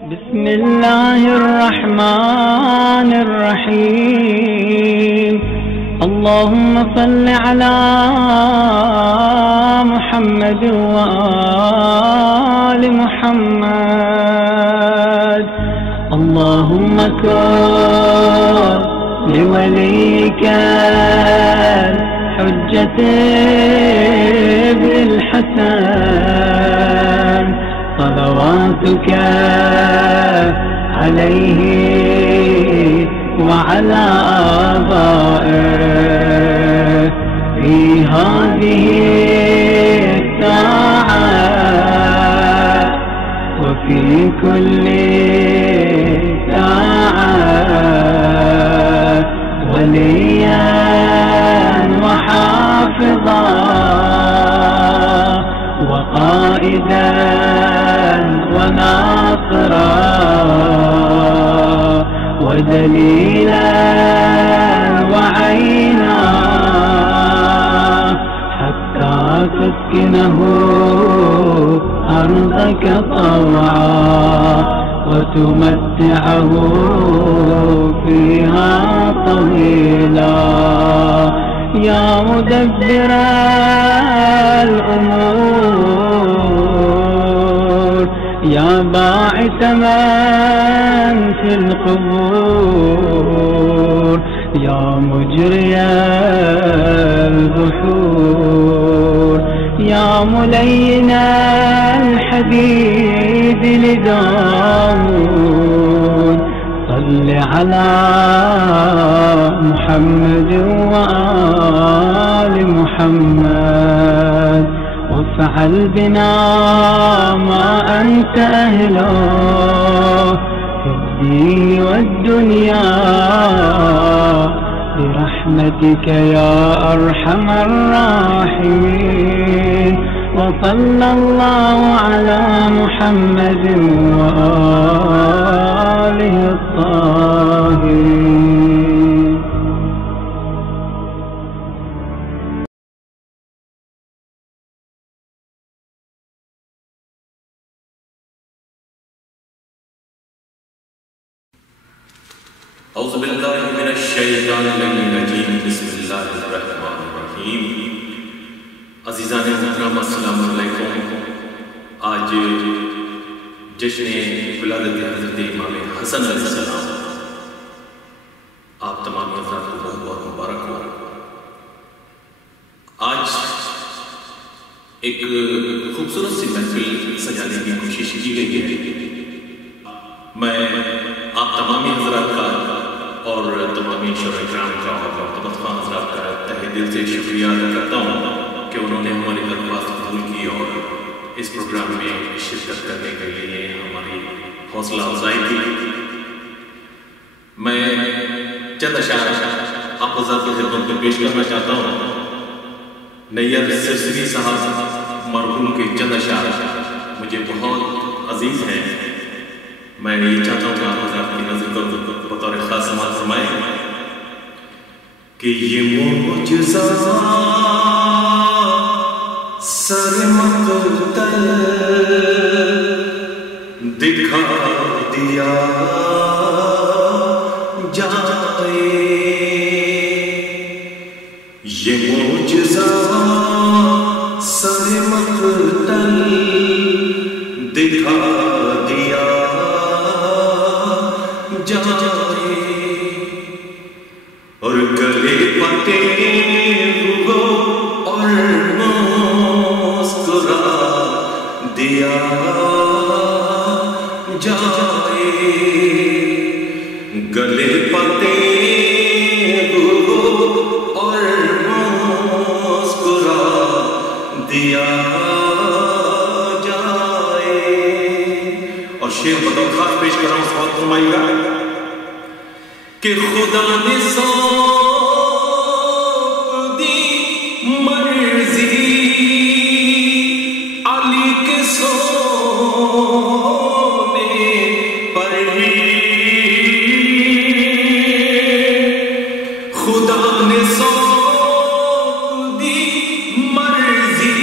بسم الله الرحمن الرحيم. اللهم صل على محمد وآل محمد. اللهم كن لوليك الحجة ابن الحسن صلواتك عليه وعلى آبائه في هذه الساعة وفي كل ساعة وليا وحافظا وقائدا وناصرا ودليلا وعينا حتى تسكنه أرضك طوعا وتمتعه فيها طويلا. يا مدبر الأمور يا باعث من في القبور يا مجري البحور يا ملين الحديد لداود صل على محمد وآل محمد وافعل بنا ما أنت أهله في الدين والدنيا برحمتك يا أرحم الراحمين. وصلى الله على محمد وآله الطاهرين. اعوذ باللہ من الشیطان الرجیم. بسم اللہ الرحمن الرحیم. عزیزان محترم السلام علیکم. آج جشن ولادت حضرت امام حسن علیہ السلام آپ تمام حضرات کو بہت بہت مبارک ہو. آج ایک خوبصورت سی محفل سجانے کی کوشش کی گئی ہے. میں آپ تمامی حضرات کا اور تمامی شرح کرام کا اور تمام حضرات کا تہہ دل سے شکریہ ادا کرتا ہوں کہ انہوں نے ہماری درخواست قبول کی اور اس پروگرام میں شرکت کرنے کے لیے ہماری حوصلہ افزائی کی. میں چند اشعار آپ حضرات کی خدمت میں پیش کرنا چاہتا ہوں. نیّر سرسری صاحب مرحوم کے چند اشعار مجھے بہت عزیز ہیں. میں یہ چاہتا ہوں کہ آپ حضرات کی نظر کو بطور خاص سماعت فرمائیں کہ یہ معجزہ سر مقتل دکھا دیا جائے. یہ معجزہ سر مقتل دکھا دیا جائے اور گلے پتے ہو اور مسکرا دیا جائے. گلے پتے ہو اور مسکرا دیا جائے. اور شعر بطور خاص پیش کر رہا ہوں. سوال فرمائیے گا کہ خدا نے سونپ دی مرضی علی کے سونے پر. خدا نے سونپ دی مرضی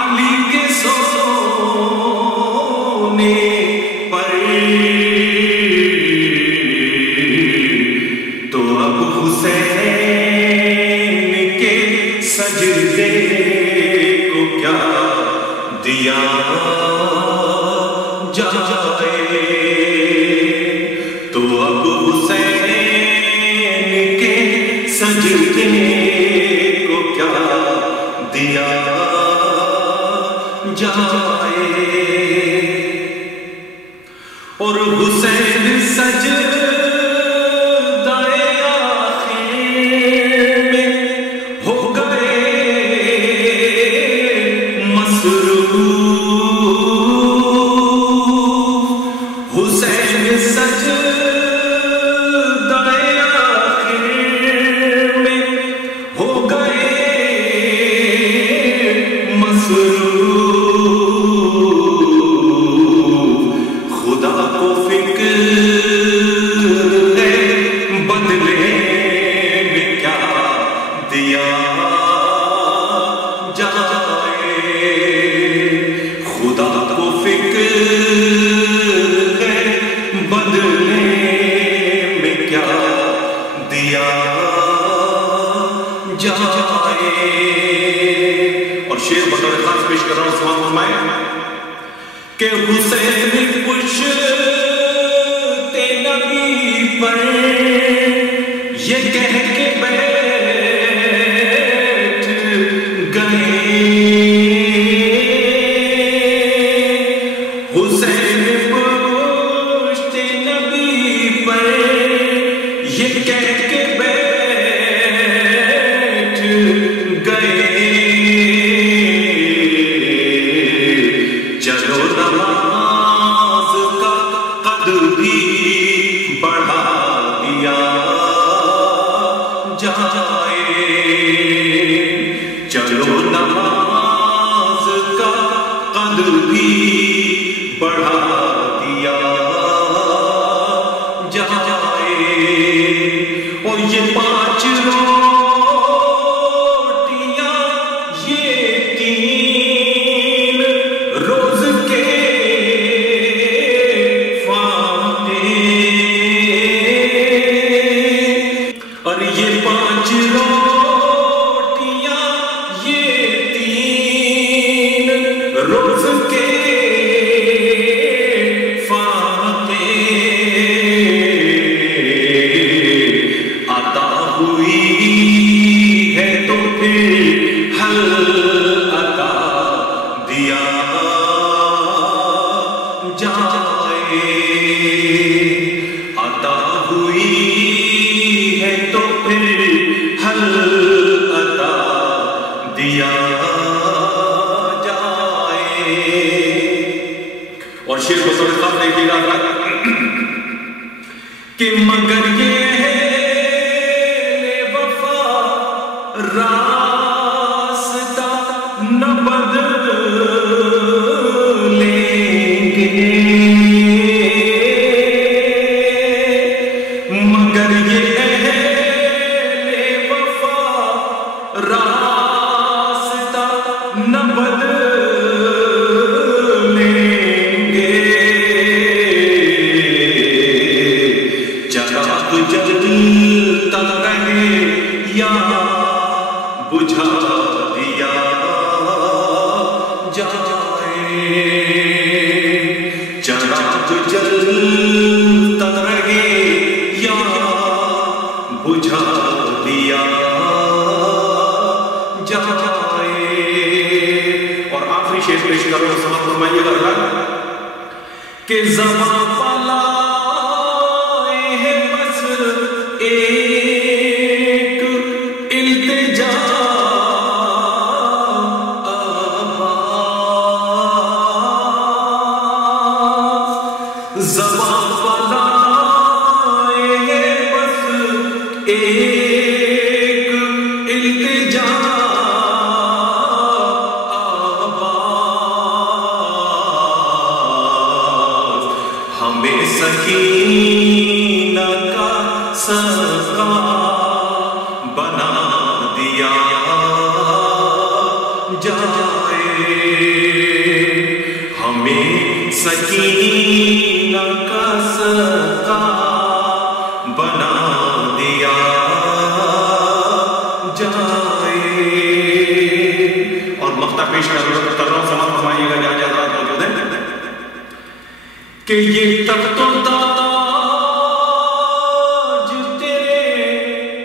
علی کے سونے تو اب حسین کے سجدے کو کیا دیا جائے، تو اب حسین کے سجدے کو کیا دیا جائے، اور حسین سجدۂ آخر میں ہو گئے مصروف، حسین سجدۂ آخر میں ہو گئے مصروف، خدا کو فکر ہے بدلے میں کیا دیا جائے، خدا کو فکر ہے بدلے میں کیا دیا جائے، اور شعر بطور خاص پیش کر رہا ہوں، سماعت فرمائیں کہ حسین پشتے نبی پر یہ کہہ کے بیٹھ گئے، حسین پشتے نبی پر یہ کہہ کے بیٹھ گئے، چلو نماز کا قدر بھی بڑھا دیا جائے، چلو نماز کا قدر بھی بڑھا دیا جائے، اور یہ 5 روٹیاں یہ 3 روز کے فاتح، اور یہ 5 روٹیاں یہ 3 روز کے فاتح، عطا ہوئی ہے تو پھر حل عطا دیا جائے، عطا ہوئی ہے تو پھر حل عطا دیا جائے، اور شعر کو سمجھ کر دیکھیے گا کہ مگر یہ ہے وفا راستہ نہ بدلیں گے، مگر یہ اہل وفا راستہ نہ بدلیں گے، چراغ جلتا رہے یا بجھا دیا جائے، چراغ جلتا رہے یا بجھا دیا جائے، اور آخری شعر پیش کر رہا ہوں، سماعت فرمائیے گا کہ زباں پلائے ہے بس ایک التجا زباں پلائے ہے بس ایک التجا ہمیں سکینہ کا سقا بنا دیا جائے، ہمیں سکینہ مدینہ کا صدقہ بنا دیا جائے. اور مقطع پیش کر رہا ہوں، سماعت فرمائیے گا جہاں جہاں موجود ہے کہ یہ تخت و تاج تیرے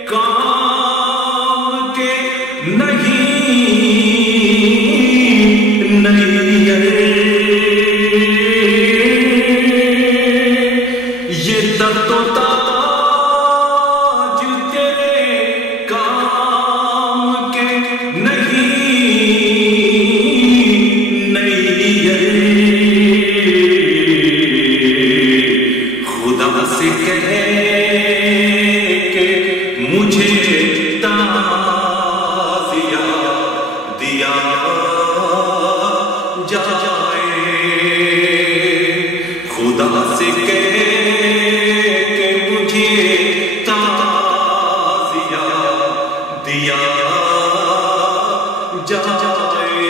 کام کے نہیں یہ تخت و تاج تیرے کام کے خدا سے کہے کہ مجھے تعزیہ دیا جائے. خدا سے کہے کہ مجھے تعزیہ دیا جائے.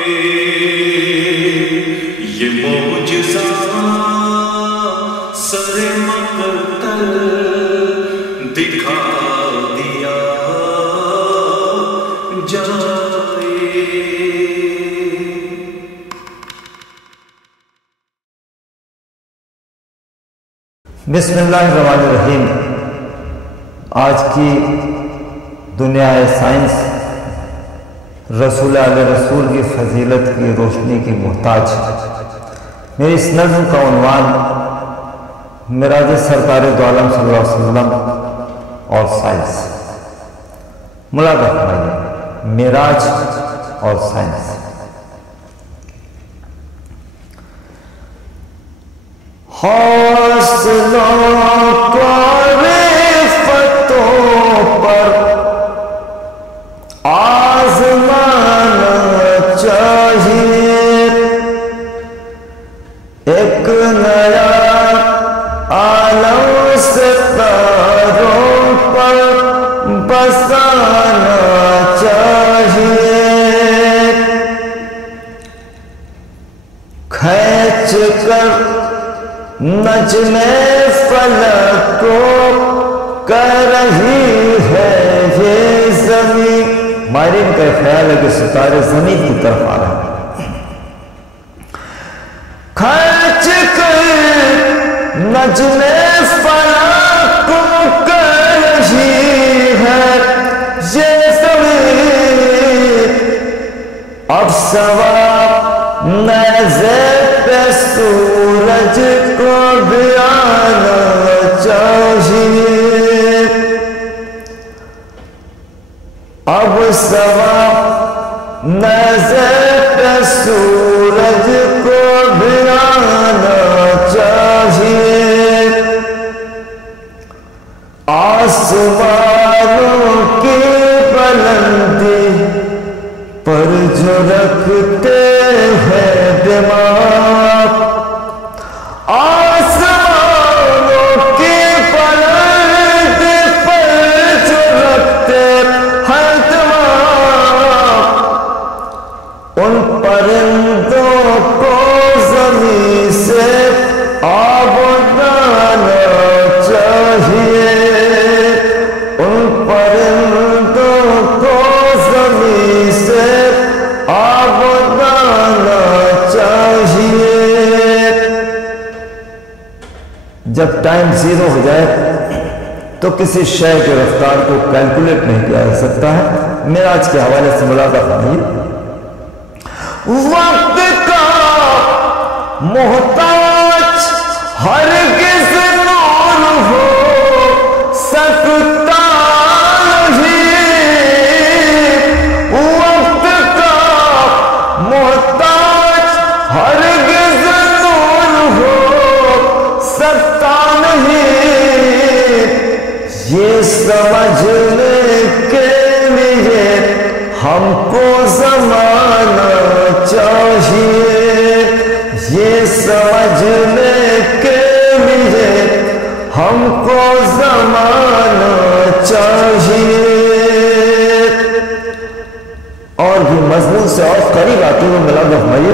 یہ معجزہ سر مقتل دکھا دیا جائے. بسم اللہ الرحمن الرحیم. آج کی دنیا سائنس رسول علیہ رسول کی فضیلت کی روشنی کی محتاج. میری اس نظم کا عنوان معراج سرکار دو عالم صلی اللہ علیہ وسلم اور سائنس. ملاحظہ فرمائیے، معراج اور سائنس. حوصلوں کو رفتوں پر آزمانا چاہیے، ایک نیا عالم ستاروں پر بسانا چاہیے. کھینچ کر نجم فلک کو کر رہی ہے یہ زمین. ماہرین کا خیال ہے کہ ستارے زمین کی طرف آ رہے ہیں. کھینچ کر نجم فلک کو کر رہی ہے یہ زمین. اب سواب نیزے پہ سورج کو بھی آنا چاہیے. اب سواب نیزے پہ سورج کو بھی آنا چاہیے. آسمانوں کی بلندی پر جو رکھتے ہیں دماغ، آسمانوں کی بلندی پر جو رکھتے ہیں دماغ، ان پرندوں کو زمین سے آب اڑانا چاہیے. ان پرندوں کو زمین سے آب اڑانا چاہیے. جب ٹائم زیرو ہو جائے تو کسی شے کی رفتار کو کیلکولیٹ نہیں کیا جا سکتا ہے. معراج کے حوالے سے ملاحظہ فرمائیے، وقت کا محتاج ہرگز نور ہو سکتا نہیں. وقت کا محتاج ہرگز نور ہو سکتا نہیں. یہ سمجھنے کے لیے ہم کو زمانہ چاہیے. یہ سمجھنے کے لیے ہم کو زمانہ چاہیے. اور بھی مضمون سے اور قریب آتے ہوئے ملاحظہ فرمائیے،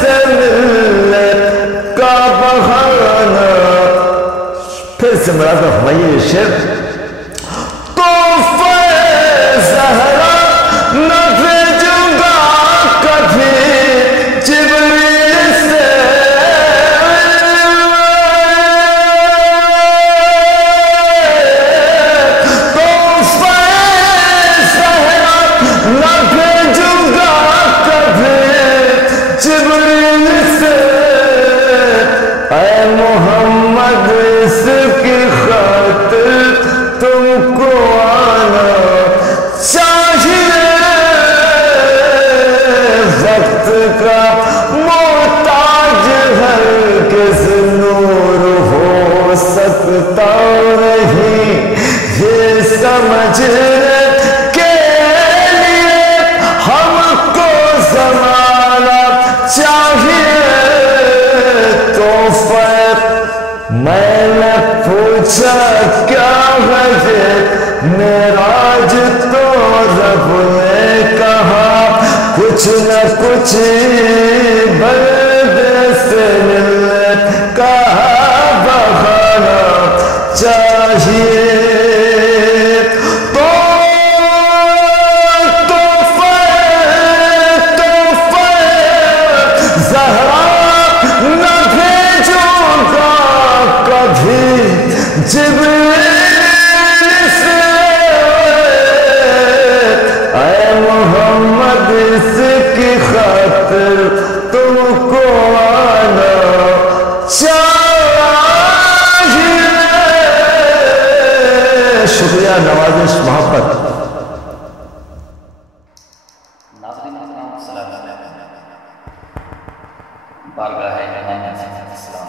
سے ملت کا بہانہ. پھر سے مراقبہ فرمائیے یہ شعر. تحفہ زہرا نہ بھیجوں گا کبھی جبریل سے. تحفہ زہرا نہ بھیجوں گا کبھی جبریل سے. اے محمد اس کی خاطر تم کو آنا چاہیے. وقت کا محتاج ہر کس نور ہو سکتا نہیں. یہ سمجھنے کے لیے ہم کو زمانہ چاہیے. تحفہ میں نے پوچھا کیا ہے معراج تو رب نے کہا کچھ نہ کچھ بندے سے ملت کا بہانہ چاہیے. جبریل سے اے محمد اس کی خاطر تم کو آنا چاہیے. شکریہ نوازش محبت. ناظرین کرام السلام علیکم. بارگاہ امام السلام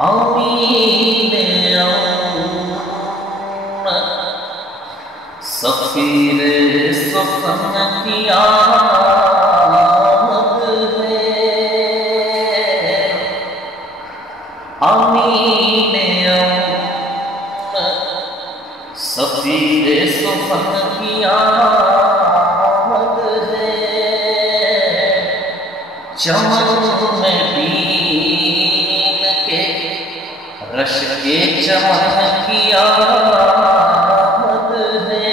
آمین سفیر سخن کی آمد ہے. آمین سفیر سخن کی آمد ہے. چمن میں رش کے چمن کی آمد ہے.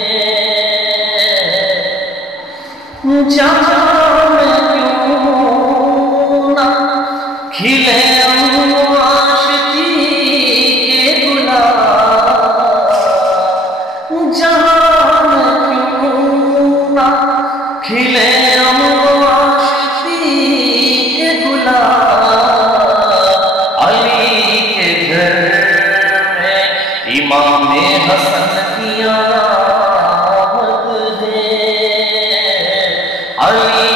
جہاں میں کیوں نہ کھلے عاشقی کے گلاب. جہاں میں کیوں نہ کھلے عاشقی کے گلاب. علی کے گھر میں امام حسن کی آمد ہے. علی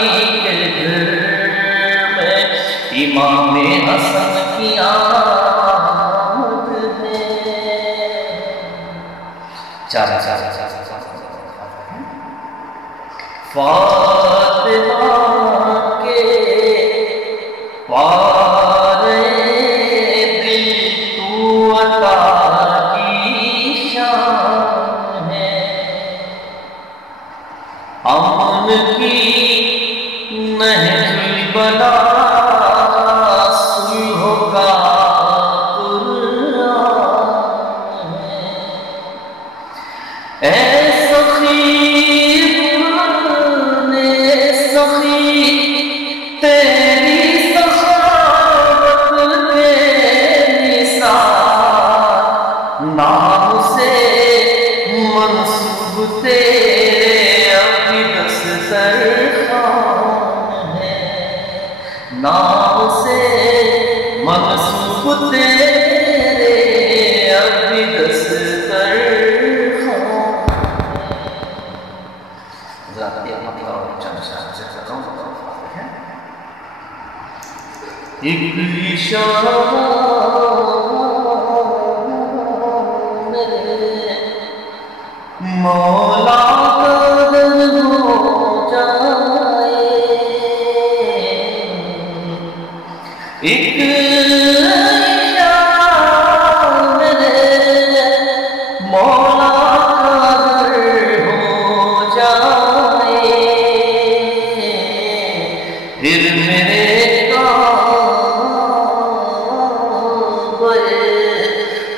کے گھر میں امام حسن کی آمد ہے. چار فاطمہ کے پارے دل تو عطا کی شان ہے. امن کی نہج بنا صلح کا قرآن ہے. اے سخی سخی تیری سخاوت کے نثار نام سے منسوب تیرے اقدس سرخوان ہے. نام سے منسوب تیرے اقدس سرخوان ہے. ایک اشارہ میرے مولا قدر ہو جائے. ایک اشارہ میرے مولا قدر ہو جائے. پھر میرے کعبے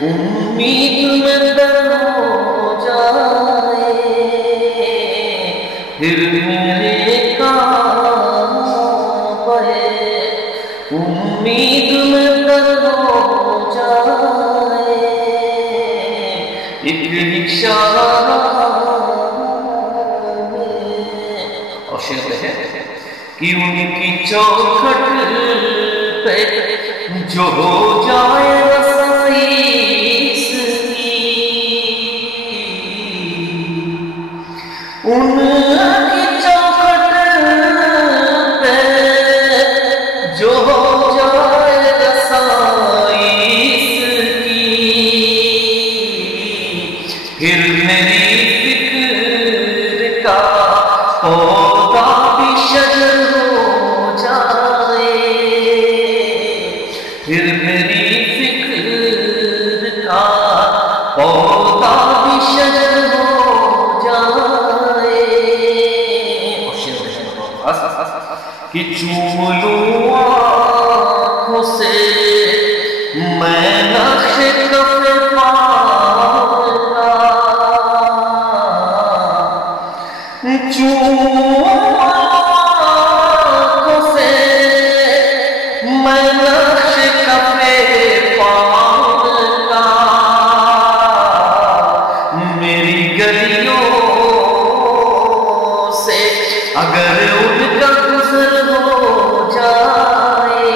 امید میں در ہو جائے، پھر میرے کعبے امید میں در ہو جائے، ایک اشارہ اور شعر ہے کہ ان کی چوکھٹ پہ جو ہو جائے رسائی اس کی، ان کی چوکھٹ پہ جو ہو جائے رسائی اس کی، پھر میری فکر کا پودا بھی شجر ہو جائے، پھر میری فکر کا پودا بھی شجر ہو جائے، کہ چوم لوں آنکھوں سے میں نقش کف پاؤں کا، چوم آنکھوں سے میں نقش کف پاؤں کا، میری گلیوں سے اگر ان کا گزر ہو جائے،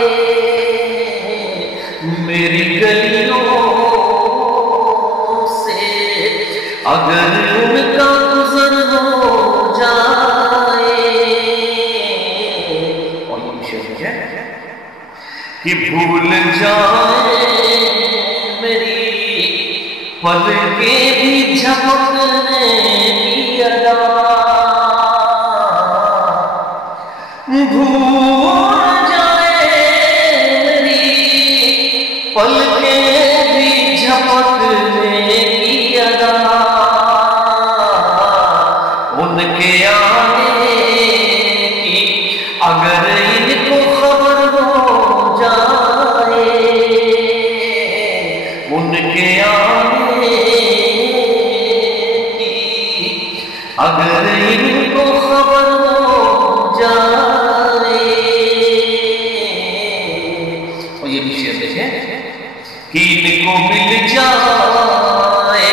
میری گلیوں سے اگر ان کا گزر ہو جائے، اور یہ شعر ہے کہ بھول جائے میری پلکیں بھی جھپکنے کی ادا، بھول جائے میری پلکیں بھی جھپکنے کی ادا، ان کے آنے کی اگر ان کو خبر ہو جائے، ان کے آنے کی اگر ان کو خبر ہو جائے، اور یہ بھی شعر دیکھیں کہ ان کو مل جائے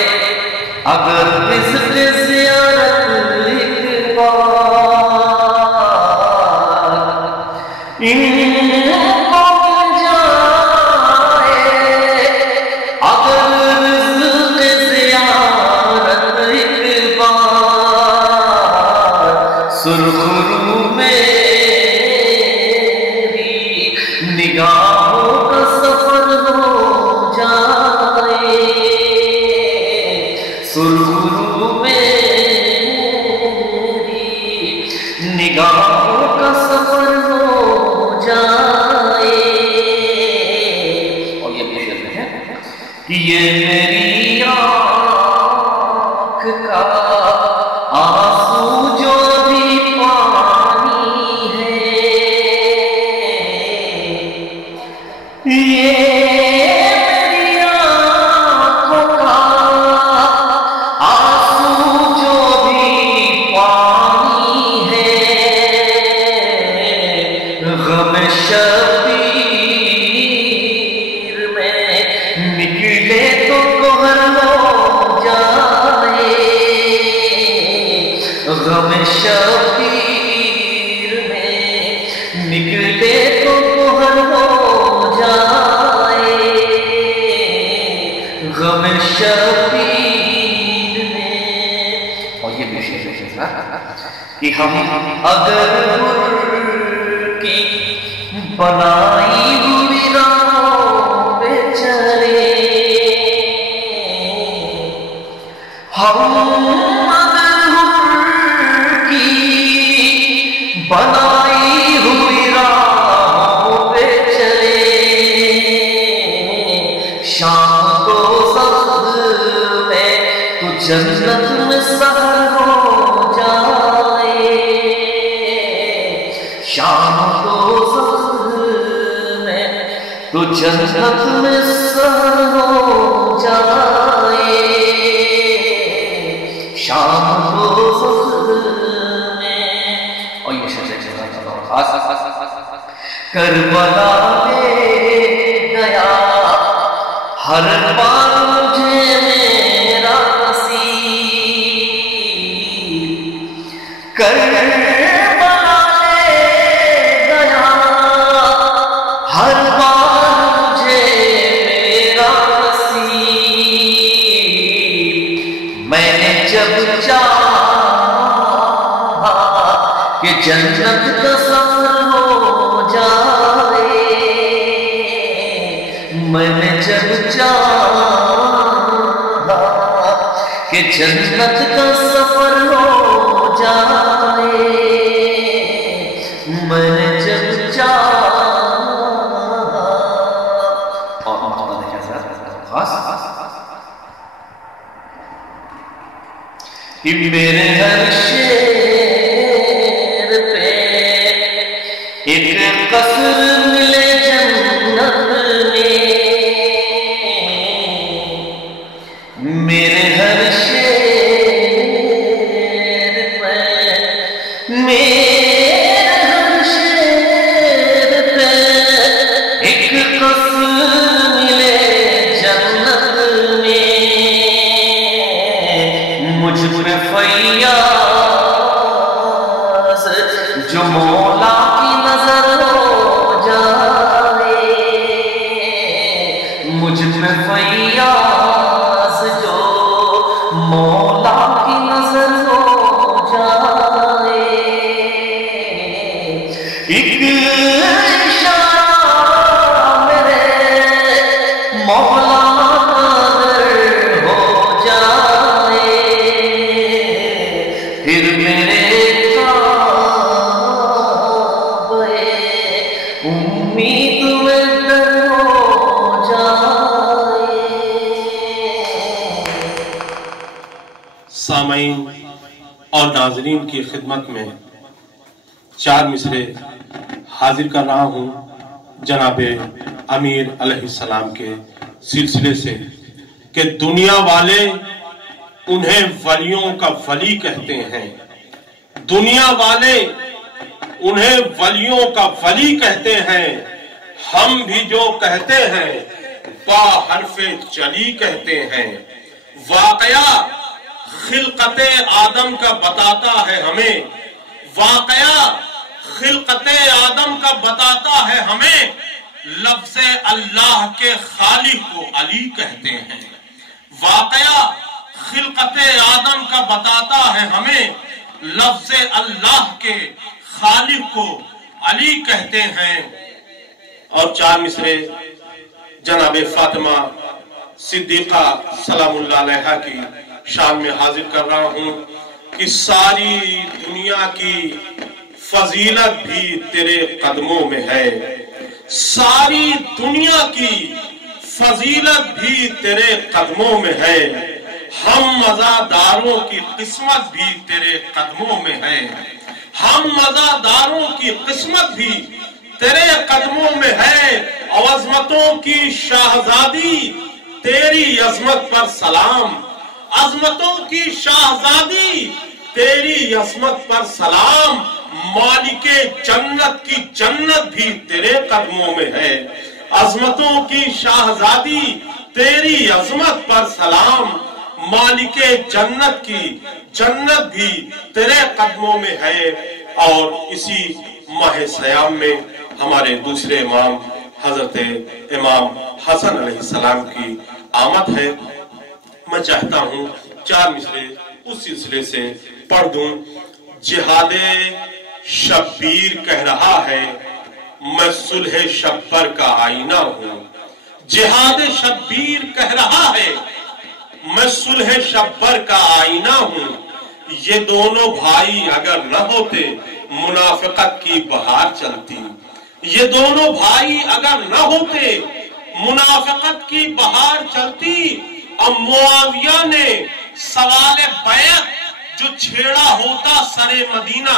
اگر رزق زیارت ایک بار، ان کو مل جائے اگر رزق زیارت ایک بار، سرخ رو میری نگاہوں کا سفر ہو جائے، سرخ رو میری نگاہوں کا سفر ہو جائے، اور یہ بھی شعر ہے کہ یہ میری آنکھ کا آنسو جو بھی پانی ہے، یہ میری آنکھوں کا آنسو جو بھی پانی ہے، غم شبیر میں نکلے تو گوہر ہو جائے، غم شبیر میں نکلے تو گوہر ہو جائے، غم شبیر میں، اور یہ بھی شعر ہے کہ ہم اگر کی بنائی ہوئی راہوں پہ چلے، ہم اگر کی بنائی ہوئی راہوں پہ چلے، شام کو سخت میں تو جنت میں سحر ہو جائے، شام شام دوزخ میں تو جنت میں سر ہو جائے، شام دوزخ میں۔ اور یہ کربلا لے گیا ہر بار مجھے میرا نصیب، کربلا لے گیا ہر بار مجھے میرا نصیب، میں نے جب چاہا کہ جنت کا سفر ہو جائے، میں نے جب چاہا کہ جنت کا سفر ہو جائے، میں نے جب چاہا۔ اور مقصد ہے کیسا خاص کہ میرے ہر شیر پہ ایک قصر ملے جنت میں، میرے ہر شیر پہ، میرے ہر شیر پہ ایک قصر ملے جنت میں، مجھ پہ فیاض جو مولا کی نظر ہو جائے، مجھ پہ فیاض جو مولا کی نظر ہو جائے، ایک اشارہ میرے مولا پھر میرے کعبے امید میں در ہو جائے۔ سامعین اور ناظرین کی خدمت میں 4 مصرے حاضر کر رہا ہوں جناب امیر علیہ السلام کے سلسلے سے کہ دنیا والے انہیں ولیوں کا ولی کہتے ہیں، دنیا والے انہیں ولیوں کا ولی کہتے ہیں، ہم بھی جو کہتے ہیں با حرف جلی کہتے ہیں۔ واقعہ خلقت آدم کا بتاتا ہے ہمیں، واقعہ خلقت آدم کا بتاتا ہے ہمیں، لفظ اللہ کے خالق کو علی کہتے ہیں۔ واقعہ خلقت آدم کا بتاتا ہے ہمیں، لفظ اللہ کے خالق کو علی کہتے ہیں۔ اور 4 مصرے جناب فاطمہ صدیقہ سلام اللہ علیہا کی شان میں حاضر کر رہا ہوں کہ ساری دنیا کی فضیلت بھی تیرے قدموں میں ہے، ساری دنیا کی فضیلت بھی تیرے قدموں میں ہے، ہم مزاداروں کی قسمت بھی تیرے قدموں میں ہے، ہم مزاداروں کی قسمت بھی تیرے قدموں میں ہے، اور عظمتوں کی شاہزادی تیری عظمت پر سلام، عظمتوں کی شاہزادی تیری عظمت پر سلام، مالک جنت کی جنت بھی تیرے قدموں میں ہے، عظمتوں کی شاہزادی تیری عظمت پر سلام، مالک جنت کی جنت بھی تیرے قدموں میں ہے۔ اور اسی ماہ سیام میں ہمارے دوسرے امام حضرت امام حسن علیہ السلام کی آمد ہے۔ میں چاہتا ہوں 4 مصرے اس سلسلے سے پڑھ دوں۔ جہاد شبیر کہہ رہا ہے میں صلح شبر کا آئینہ ہوں، جہاد شبیر کہہ رہا ہے میں صلح شبر کا آئینہ ہوں، یہ دونوں بھائی اگر نہ ہوتے منافقت کی بہار چلتی، یہ دونوں بھائی اگر نہ ہوتے منافقت کی بہار چلتی۔ اب معاویہ نے سوال بیعت جو چھیڑا ہوتا سر مدینہ،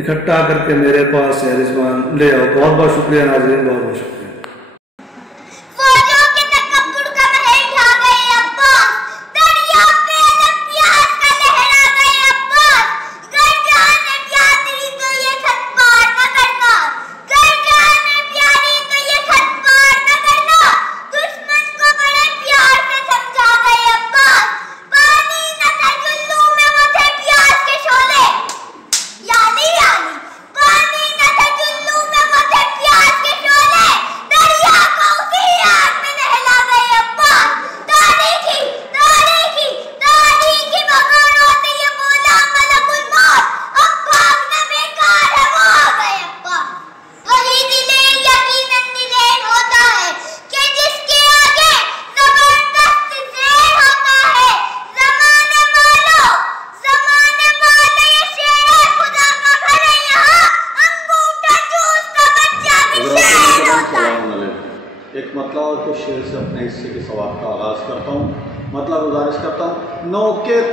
اکٹھا کر کے میرے پاس ہے رضوان لے آؤ. بہت بہت شکریہ ناظرین، بہت بہت شکریہ.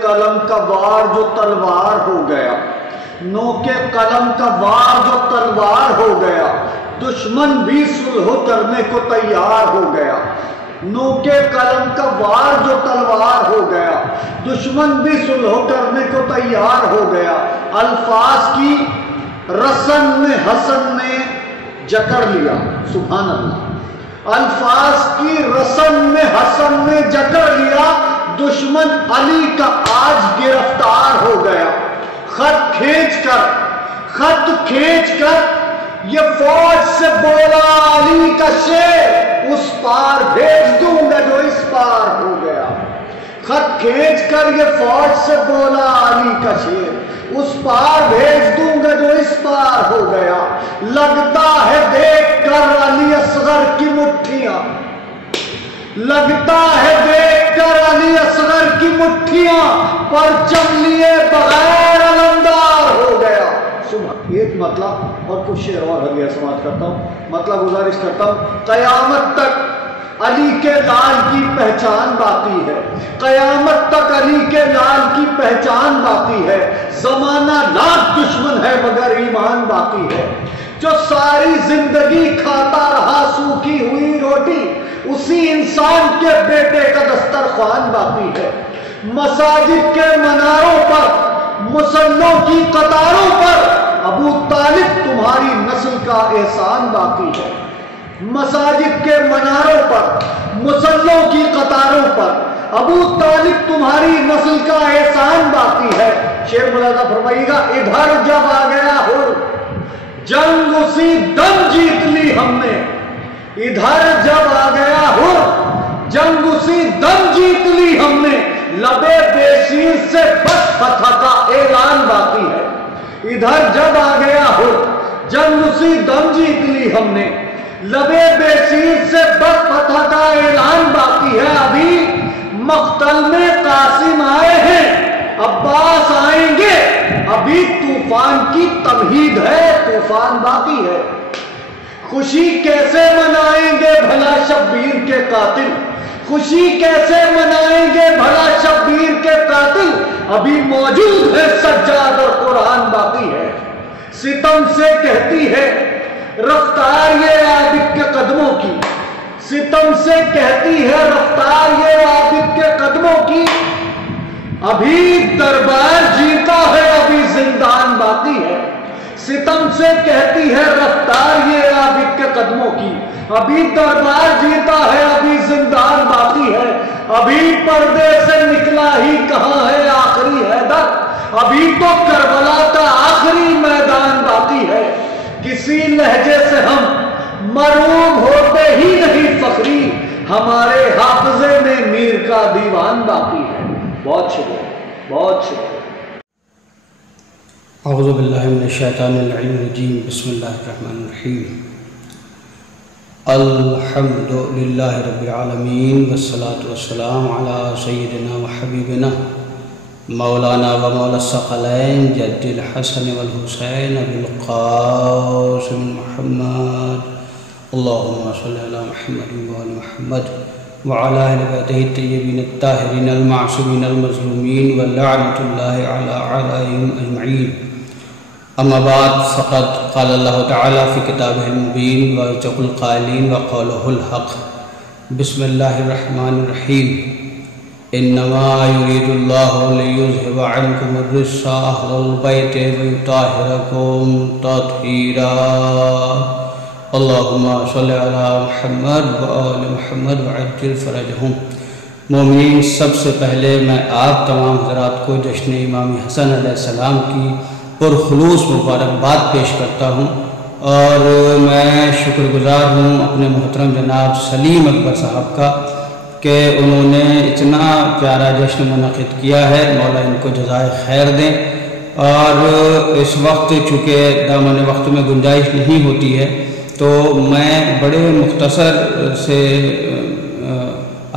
قلم کا وار جو تلوار ہو گیا، نوکے قلم کا وار جو تلوار ہو گیا، دشمن بھی صلح کرنے کو تیار ہو گیا. نوکے قلم کا وار جو تلوار ہو گیا، دشمن بھی صلح کرنے کو تیار ہو گیا. الفاظ کی رسن میں حسن نے جکڑ لیا. سبحان اللہ. الفاظ کی رسن میں حسن نے جکڑ لیا، دشمن علی کا آج گرفتار ہو گیا. خط کھینچ کر یہ فوج سے بولا علی کا شیر، اس پار بھیج دوں گا جو اس پار ہو گیا. خط کھینچ کر یہ فوج سے بولا علی کا شیر، اس پار بھیج دوں گا جو اس پار ہو گیا. لگتا ہے دیکھ کر علی اصغر کی مٹھیاں، لگتا ہے دیکھ کر علی اصغر کی مٹھیاں، پرچم لیے بغیر علمدار ہو گیا. ایک مطلب اور کچھ شعر اور حدیث سماعت کرتا ہوں. مطلب گزارش کرتا ہوں، قیامت تک علی کے لال کی پہچان باقی ہے، قیامت تک علی کے لال کی پہچان باقی ہے. زمانہ لاکھ دشمن ہے مگر ایمان باقی ہے. جو ساری زندگی کھاتا رہا سوکھی ہوئی روٹی، اسی انسان کے بیٹے کا دسترخوان باقی ہے. مساجد کے مناروں پر، مسلوں کی قطاروں پر ابو طالب تمہاری نسل کا احسان باقی ہے. مساجد کے مناروں پر، مسلوں کی قطاروں پر ابو طالب تمہاری نسل کا احسان باقی ہے. شعر ملاحظہ فرمائیے گا، ادھر جب آ گیا ہو جنگ اسی دم جیت لی ہم نے، ادھر جب آ گیا ہو جنگ اسی دم جیت لی ہم نے، لبے بے شیر سے بس فتح کا اعلان باقی ہے. ادھر جب آ گیا ہو جنگ اسی دم جیت لی ہم نے، لبے بے شیر سے بس فتح کا اعلان باقی ہے. ابھی مقتل میں قاسم آئے ہیں، عباس آئیں گے، ابھی طوفان کی تمہید ہے، طوفان باقی ہے. خوشی کیسے منائیں گے بھلا شبیر کے قاتل، خوشی کیسے منائیں گے بھلا شبیر کے قاتل، ابھی موجود ہے سجاد اور قرآن باقی ہے. ستم سے کہتی ہے رفتار یہ عابد کے قدموں کی، ستم سے کہتی ہے رفتار یہ عابد کے قدموں کی، ابھی دربار جیتا ہے ابھی زندان باقی ہے. ستم سے کہتی ہے رفتار یہ عابد کے قدموں کی، ابھی دربار جیتا ہے ابھی زندان باقی ہے. ابھی پردے سے نکلا ہی کہاں ہے آخری حیدر، ابھی تو کربلا کا آخری میدان باقی ہے. کسی لہجے سے ہم مروب ہوتے ہی نہیں فخری، ہمارے حافظے میں میر کا دیوان باقی ہے. بہت شکریہ، بہت شکریہ. اعوذ باللہ من الشیطان الرجیم. بسم اللہ الرحمن الرحیم. الحمد للہ رب العالمین والصلاة والسلام علی سیدنا و حبیبنا مولانا و مولا الثقلین جد الحسن والحسین ابی القاسم محمد. اللہم صلی علی محمد و آل محمد وعلى أهل بيته الطيبين الطاهرين المعصومين المظلومين ولعنة الله على أعدائهم أجمعين. اما بعد فقد قال اللہ تعالی فی کتابہ المبین وأصدق القائلین وقولہ الحق بسم اللہ الرحمن الرحیم انما یرید اللہ لیذہب عنکم الرجس اہل البیت ویطہرکم تطہیرا اللہم صلی علی محمد وآل محمد وعجل فرجہم۔ مومنین، سب سے پہلے میں آپ تمام حضرات کو جشن امام حسن علیہ السلام کی پرخلوص مبارکباد پیش کرتا ہوں، اور میں شکر گزار ہوں اپنے محترم جناب سلیم اکبر صاحب کا کہ انہوں نے اتنا پیارا جشن منعقد کیا ہے، مولا ان کو جزائے خیر دیں۔ اور اس وقت چونکہ دامن وقت میں گنجائش نہیں ہوتی ہے تو میں بڑے مختصر سے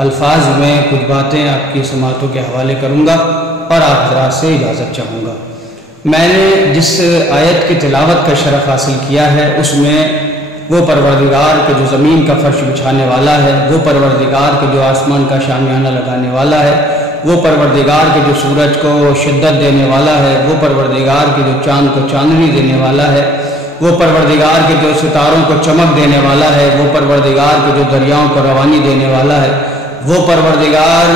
الفاظ میں کچھ باتیں آپ کی سماعتوں کے حوالے کروں گا اور آپ حضرات سے اجازت چاہوں گا۔ میں نے جس آیت کی تلاوت کا شرف حاصل کیا ہے اس میں وہ پروردگار کے جو زمین کا فرش بچھانے والا ہے، وہ پروردگار کے جو آسمان کا شامیانہ لگانے والا ہے، وہ پروردگار کے جو سورج کو شدت دینے والا ہے، وہ پروردگار کے جو چاند کو چاندنی دینے والا ہے، وہ پروردگار کے جو ستاروں کو چمک دینے والا ہے، وہ پروردگار کے جو دریاؤں کو روانی دینے والا ہے، وہ پروردگار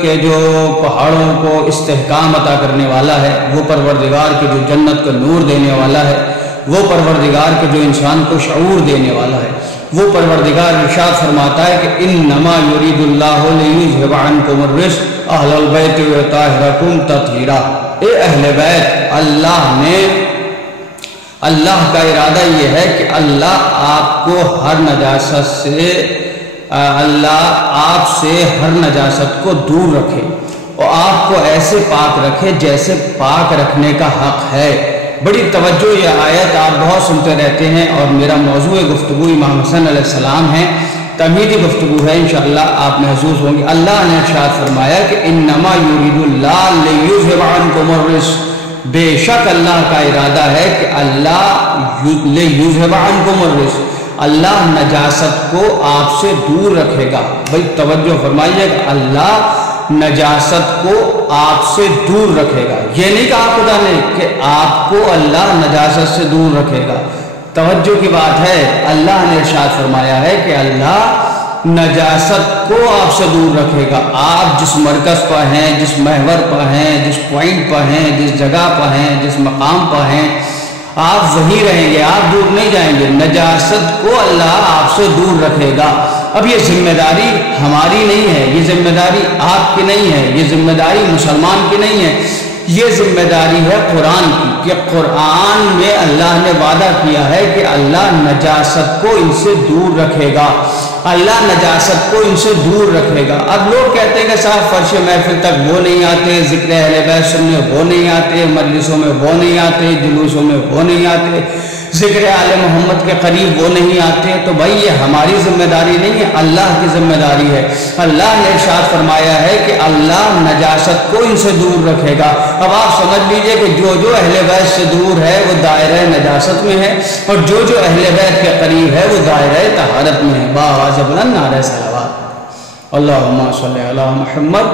کے جو پہاڑوں کو استحکام عطا کرنے والا ہے، وہ پروردگار کے جو جنت کو نور دینے والا ہے، وہ پروردگار کے جو انسان کو شعور دینے والا ہے، وہ پروردگار ارشاد فرماتا ہے کہ انما یرید اللہ لیذہب عنکم الرجس اہل البیت ویطہرکم تطہیرا۔ اے اہل بیت، اللہ کا ارادہ یہ ہے کہ اللہ آپ کو ہر نجاست سے ہر نجاست کو دور رکھے اور آپ کو ایسے پاک رکھے جیسے پاک رکھنے کا حق ہے۔ بڑی توجہ یہ آیت آپ بہت سنتے رہتے ہیں، اور میرا موضوع گفتگو امام حسن علیہ السلام ہے، تمہیدی گفتگو ہے، انشاءاللہ آپ محظوظ ہوں گے۔ اللہ نے ارشاد فرمایا کہ انما یرید اللہ لیذہب عنکم الرجس، بے شک اللہ کا ارادہ ہے کہ اللہ لیذہب عنکم الرجس، اللہ نجاست کو آپ سے دور رکھے گا۔ بھئی توجہ فرمائیے کہ اللہ نجاست کو آپ سے دور رکھے گا، یہ نہیں کہا خدا نے کہ آپ کو اللہ نجاست سے دور رکھے گا۔ توجہ کی بات ہے، اللہ نے ارشاد فرمایا ہے کہ اللہ نجاست کو آپ سے دور رکھے گا۔ آپ جس مرکز پر ہیں، جس محور پر ہیں، جس پوائنٹ پر ہیں، جس جگہ پر ہیں، جس مقام پر ہیں، آپ وہی رہیں گے، آپ دور نہیں جائیں گے۔ نجاست کو اللہ آپ سے دور رکھے گا۔ اب یہ ذمہ داری ہماری نہیں ہے، یہ ذمہ داری آپ کی نہیں ہے، یہ ذمہ داری مسلمان کی نہیں ہے، یہ ذمہ داری ہے قرآن کی، کہ قرآن میں اللہ نے وعدہ کیا ہے کہ اللہ نجاست کو ان سے دور رکھے گا، اللہ نجاست کو ان سے دور رکھے گا۔ اب لوگ کہتے ہیں کہ صاحب فرش محفل تک وہ نہیں آتے، ذکر اہل بیت سننے وہ نہیں آتے، مجلسوں میں وہ نہیں آتے، جلوسوں میں وہ نہیں آتے، ذکر آل محمد کے قریب وہ نہیں آتے۔ تو بھائی یہ ہماری ذمہ داری نہیں ہے، اللہ کی ذمہ داری ہے۔ اللہ نے ارشاد فرمایا ہے کہ اللہ نجاست کو ان سے دور رکھے گا۔ اب آپ سمجھ لیجئے کہ جو اہل بیت سے دور ہے وہ دائرہ نجاست میں ہے، اور جو اہل بیت کے قریب ہے وہ دائرہ طہارت میں ہے۔ بآواز بلند نعرہ صلوات، اللہم صلی علی محمد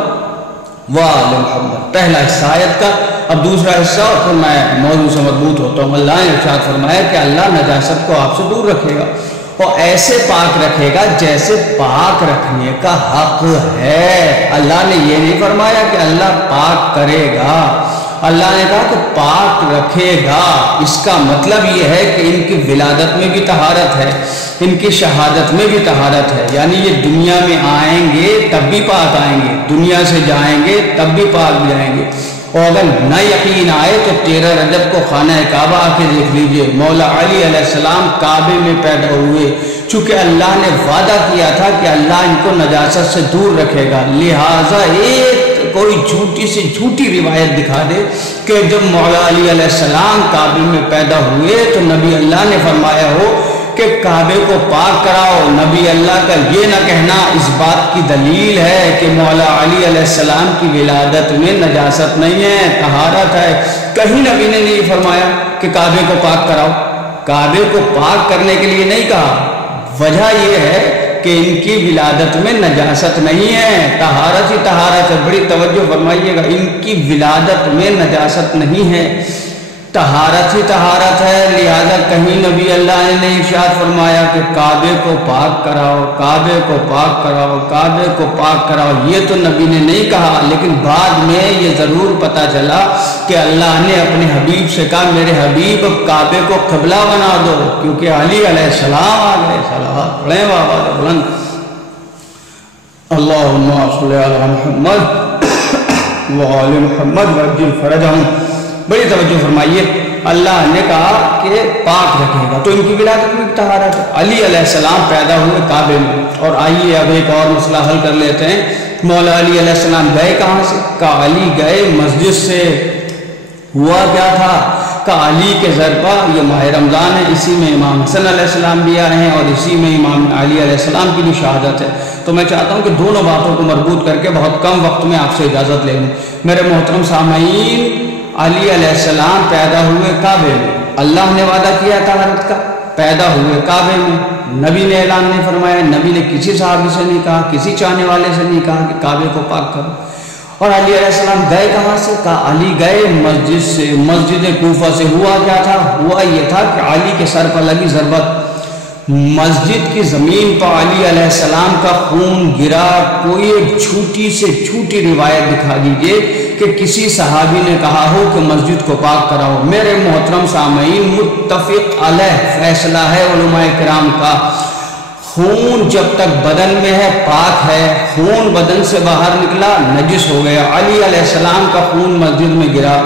وآل محمد۔ پہلا حصہ آیت کا، اب دوسرا حصہ، اور پھر میں موضوع سے مضبوط ہوتا ہوں۔ اللہ نے ارشاد فرمایا کہ اللہ نجاست کو آپ سے دور رکھے گا اور ایسے پاک رکھے گا جیسے پاک رکھنے کا حق ہے۔ اللہ نے یہ نہیں فرمایا کہ اللہ پاک کرے گا، اللہ نے کہا کہ پاک رکھے گا۔ اس کا مطلب یہ ہے کہ ان کی ولادت میں بھی طہارت ہے، ان کی شہادت میں بھی طہارت ہے، یعنی یہ دنیا میں آئیں گے تب بھی پاک آئیں گے، دنیا سے جائیں گے تب بھی پاک جائیں گے۔ اور اگر نہ یقین آئے تو 13 رجب کو خانہ کعبہ آ کے دیکھ لیجئے، مولا علی علیہ السلام کعبے میں پیدا ہوئے، چونکہ اللہ نے وعدہ کیا تھا کہ اللہ ان کو نجاست سے دور رکھے گا، لہٰذا ایک کوئی جھوٹی سے جھوٹی روایت دکھا دے کہ جب مولا علی علیہ السلام کعبے میں پیدا ہوئے تو نبی اللہ نے فرمایا ہو کہ کعبے کو پاک کراؤ، نبی اللہ کا یہ نہ کہنا اس بات کی دلیل ہے کہ مولا علی علیہ السلام کی ولادت میں نجاست نہیں ہے، طہارت ہے۔ کہیں نبی نے نہیں فرمایا کہ کعبے کو پاک کراؤ، کعبے کو پاک کرنے کے لیے نہیں کہا، وجہ یہ ہے کہ ان کی ولادت میں نجاست نہیں ہے، طہارت ہی طہارت ہے۔ بڑی توجہ فرمائیے گا، ان کی ولادت میں نجاست نہیں ہے۔ طہارت ہی طہارت ہے، لہذا کہیں نبی اللہ نے ارشاد فرمایا کہ کعبے کو پاک کراؤ، کعبے کو پاک کراؤ، کعبے کو پاک کراؤ، یہ تو نبی نے نہیں کہا، لیکن بعد میں یہ ضرور پتہ چلا کہ اللہ نے اپنے حبیب سے کہا میرے حبیب اب کعبے کو قبلہ بنا دو، کیونکہ علی علیہ السلام آ گئے۔ صلوات پڑھیں بابا بلند، اللہم صلی علی محمد وآل محمد وعجل فرجہم۔ بڑی توجہ فرمائیے، اللہ نے کہا کہ پاک رکھے گا، تو ان کی ولادت میں طہارت ہے۔ علی علیہ السلام پیدا ہوئے کعبے میں، اور آئیے اب ایک اور مسئلہ حل کر لیتے ہیں۔ مولا علی علیہ السلام گئے کہاں سے؟ کہا علی گئے مسجد سے۔ ہوا کیا تھا؟ کہا علی کے ذرپا یہ ماہ رمضان ہے، اسی میں امام حسن علیہ السلام بھی آئے ہیں اور اسی میں امام علی علیہ السلام کی بھی شہادت ہے۔ تو میں چاہتا ہوں کہ دونوں باتوں کو مربوط کر کے بہت کم وقت میں آپ سے اجازت لے لوں۔ میرے محترم سامعین، علی علیہ السلام پیدا ہوئے کعبے میں، اللہ نے وعدہ کیا طہارت کا، پیدا ہوئے کعبے میں، نبی نے اعلان نہیں فرمایا، نبی نے کسی صحابی سے نہیں کہا، کسی چاہنے والے سے نہیں کہا کہ کعبے کو پاک کرو۔ اور علی علیہ السلام گئے کہاں سے؟ کہا علی گئے مسجد سے، مسجد کوفہ سے۔ ہوا کیا تھا؟ ہوا یہ تھا کہ علی کے سر پر لگی ضربت، مسجد کی زمین پر علی علیہ السلام کا خون گرا۔ کوئی ایک چھوٹی سے چھوٹی روایت دکھا دیجئے کہ کسی صحابی نے کہا ہو کہ مسجد کو پاک کراؤ۔ میرے محترم سامعین، متفق علیہ فیصلہ ہے علماء کرام کا، خون جب تک بدن میں ہے پاک ہے، خون بدن سے باہر نکلا نجس ہو گیا۔ علی علیہ السلام کا خون مسجد میں گرا،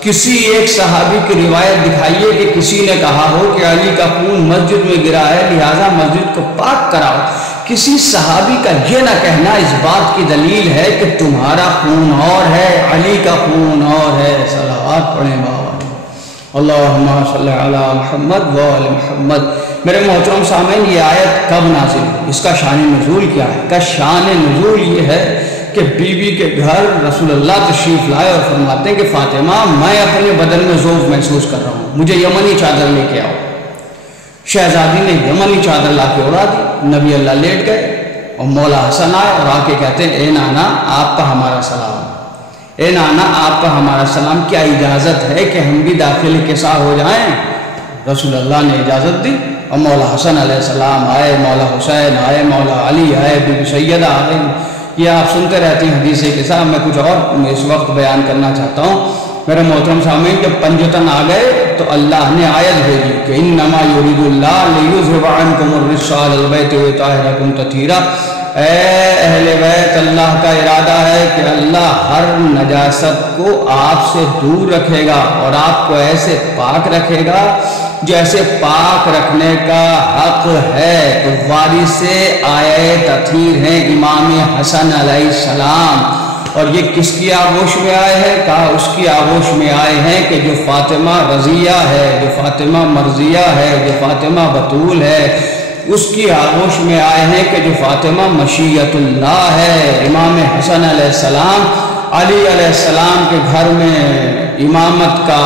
کسی ایک صحابی کی روایت دکھائیے کہ کسی نے کہا ہو کہ علی کا خون مسجد میں گرا ہے لہٰذا مسجد کو پاک کراؤ۔ کسی صحابی کا یہ نہ کہنا اس بات کی دلیل ہے کہ تمہارا خون اور ہے، علی کا خون اور ہے۔ صلوات پڑھیں بابا، اللہم صلی علی محمد وآل محمد۔ میرے محترم سامعین، یہ آیت کب نازل ہوئی؟ اس کا شان نزول کیا ہے؟ کا شان نزول یہ ہے کہ بی بی کے گھر رسول اللہ تشریف لائے اور فرماتے ہیں کہ فاطمہ میں اپنے بدن میں ذوق محسوس کر رہا ہوں، مجھے یمنی چادر لے کے آؤ۔ شہزادی نے یمنی چادر لا کے اڑا دی، نبی اللہ لیٹ گئے اور مولا حسن آئے اور آ کے کہتے ہیں اے نانا آپ کا ہمارا سلام، اے نانا آپ کا ہمارا سلام، کیا اجازت ہے کہ ہم بھی داخل کے ساتھ ہو جائیں؟ رسول اللہ نے اجازت دی اور مولا حسن علیہ السلام آئے، مولا حسین آئے، مولا علی آئے، بی بی سیدہ آئے۔ یہ آپ سنتے رہتے ہیں حدیث کے ساتھ، میں کچھ اور اس وقت بیان کرنا چاہتا ہوں۔ میرے محترم سامعین، جب پنجتن آ گئے تو اللہ نے آیت بھیجی کہ انما یرید اللہ لیذھب عنکم الرجس اہل البیت ویطہرکم تطہیرا۔ اے اہل بیت، اللہ کا ارادہ ہے کہ اللہ ہر نجاست کو آپ سے دور رکھے گا اور آپ کو ایسے پاک رکھے گا جیسے پاک رکھنے کا حق ہے۔ تو وارث آیہ تطہیر ہیں امام حسن علیہ السلام، اور یہ کس کی آغوش میں آئے ہیں؟ کہا اس کی آغوش میں آئے ہیں کہ جو فاطمہ رضیہ ہے، جو فاطمہ مرضیہ ہے، جو فاطمہ بطول ہے، اس کی آغوش میں آئے ہیں کہ جو فاطمہ مشیت اللہ ہے۔ امام حسن علیہ السلام علی علیہ السلام کے گھر میں امامت کا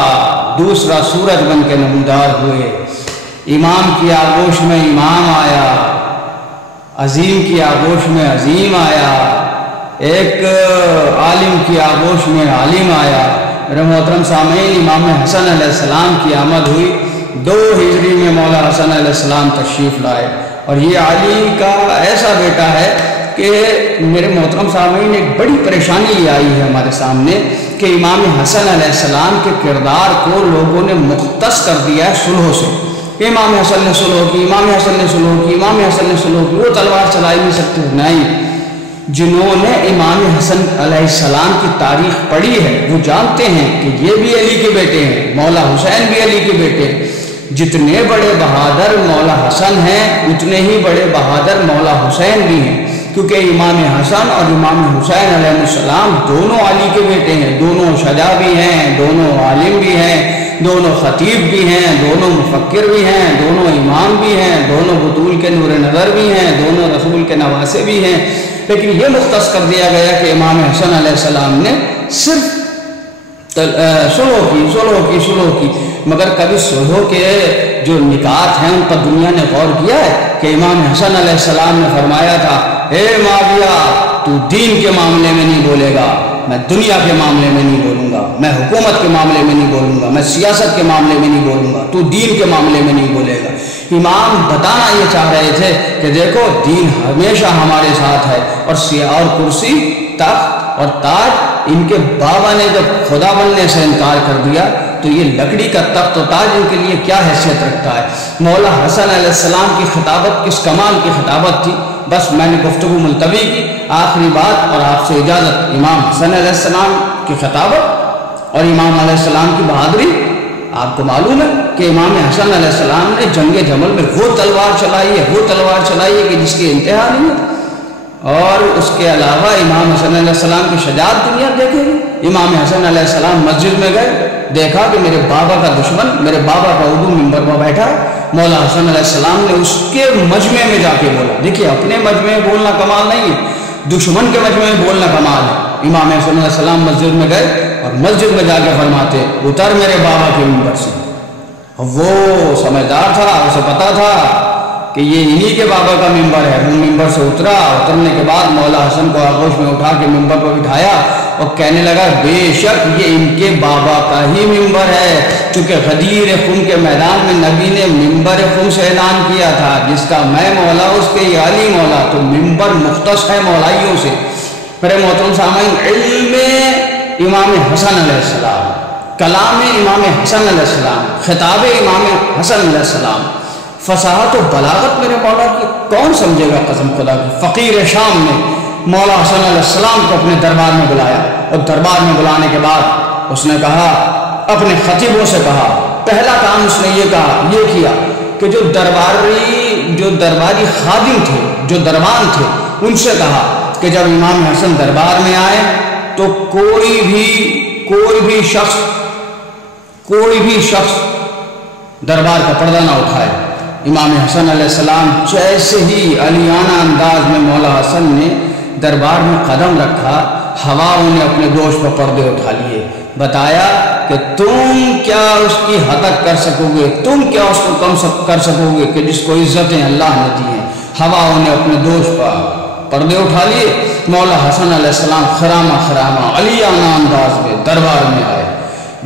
دوسرا سورج بن کے نمودار ہوئے۔ امام کی آغوش میں امام آیا، عظیم کی آغوش میں عظیم آیا، ایک عالم کی آغوش میں عالم آیا۔ میرے محترم سامعین، امام حسن علیہ السلام کی آمد ہوئی 2 ہجری میں، مولا حسن علیہ السلام تشریف لائے، اور یہ علی کا ایسا بیٹا ہے کہ میرے محترم سامعین ایک بڑی پریشانی یہ آئی ہے ہمارے سامنے کہ امام حسن علیہ السلام کے کردار کو لوگوں نے مختص کر دیا ہے صلح سے۔ امام حسن نے صلح کی، امام حسن نے صلح کی، امام حسن نے صلح کی، وہ تلوار چلا ہی نہیں سکتے۔ نہیں، جنہوں نے امام حسن علیہ السلام کی تاریخ پڑھی ہے وہ جانتے ہیں کہ یہ بھی علی کے بیٹے ہیں، مولا حسین بھی علی کے بیٹے ہیں۔ جتنے بڑے بہادر مولا حسن ہیں اتنے ہی بڑے بہادر مولا حسین بھی ہیں، کیونکہ امام حسن اور امام حسین علیہ السلام دونوں علی کے بیٹے ہیں، دونوں شجاع بھی ہیں، دونوں عالم بھی ہیں، دونوں خطیب بھی ہیں، دونوں مفکر بھی ہیں، دونوں امام بھی ہیں، دونوں بطول کے نور نظر بھی ہیں، دونوں رسول کے نواسے بھی ہیں۔ لیکن یہ مختص کر دیا گیا کہ امام حسن علیہ السلام نے صرف صلح کی، مگر کبھی صلح کے جو نکات ہیں ان پر دنیا نے غور کیا ہے کہ امام حسن علیہ السلام نے فرمایا تھا اے معاویہ تو دین کے معاملے میں نہیں بولے گا، میں دنیا کے معاملے میں نہیں بولوں گا۔ میں حکومت کے معاملے میں نہیں بولوں گا، میں سیاست کے معاملے میں نہیں بولوں گا، تو دین کے معاملے میں نہیں بولے گا۔ امام بتانا یہ چاہ رہے تھے کہ دیکھو دین ہمیشہ ہمارے ساتھ ہے، اور کرسی، تخت اور تاج، ان کے بابا نے جب خدا بننے سے انکار کر دیا تو یہ لکڑی کا تخت و تاج ان کے لیے کیا حیثیت رکھتا ہے۔ مولا حسن علیہ السلام کی خطابت کس کمال کی خطابت تھی۔ بس میں نے گفتگو ملتوی کی، آخری بات اور آپ سے اجازت، امام حسن علیہ السلام کی خطابت اور امام علیہ السلام کی بہادری۔ آپ کو معلوم ہے کہ امام حسن علیہ السلام نے جنگ جمل میں وہ تلوار چلائی ہے کہ جس کی انتہا نہیں ہے، اور اس کے علاوہ امام حسن علیہ السلام کی شجاعت دنیا دیکھے گی۔ امام حسن علیہ السلام مسجد میں گئے، دیکھا کہ میرے بابا کا دشمن میرے بابا کا عدو منبر پر بیٹھا ہے۔ مولا حسن علیہ السلام نے اس کے مجمع میں جا کے بولا۔ دیکھیے اپنے مجمع میں بولنا کمال نہیں ہے، دشمن کے مجمع میں بولنا کمال ہے۔ امام حسن علیہ السلام مسجد میں گئے اور مسجد میں جا کے فرماتے اتر میرے بابا کے منبر سے۔ وہ سمجھدار تھا، اسے پتا تھا کہ یہ انہی کے بابا کا منبر ہے۔ وہ منبر سے اترنے کے بعد مولا حسن کو آغوش میں اٹھا کے منبر پر بٹھایا اور کہنے لگا بے شک یہ ان کے بابا کا ہی منبر ہے، چونکہ غدیر خم کے میدان میں نبی نے منبر خم سے اعلان کیا تھا جس کا میں مولا اس کے یہ علی مولا، تو منبر مختص ہے مولائیوں سے۔ میرے محترم سامعین، علم امام حسن علیہ السلام، کلام امام حسن علیہ السلام، خطاب امام حسن علیہ السلام، فصاحت و بلاغت میرے مولا کی کون سمجھے گا قسم خدا کی۔ فقیر شام نے مولا حسن علیہ السلام کو اپنے دربار میں بلایا، اور دربار میں بلانے کے بعد اس نے کہا، اپنے خطیبوں سے کہا، پہلا کام اس نے یہ کیا کہ جو درباری خادم تھے، جو دربان تھے، ان سے کہا کہ جب امام حسن دربار میں آئے تو کوئی بھی شخص دربار کا پردہ نہ اٹھائے۔ امام حسن علیہ السلام جیسے ہی علیانہ انداز میں مولا حسن نے دربار میں قدم رکھا، ہواؤں نے اپنے دوش پر پردے اٹھا لیے۔ بتایا کہ تم کیا اس کی حدق کر سکو گے، تم کیا اس کو کم کر سکو گے کہ جس کو عزتیں اللہ نے دی ہیں۔ ہواؤں نے اپنے دوش پر پردے اٹھا لیے۔ مولا حسن علیہ السلام خرامہ علیانہ انداز میں دربار میں آئے۔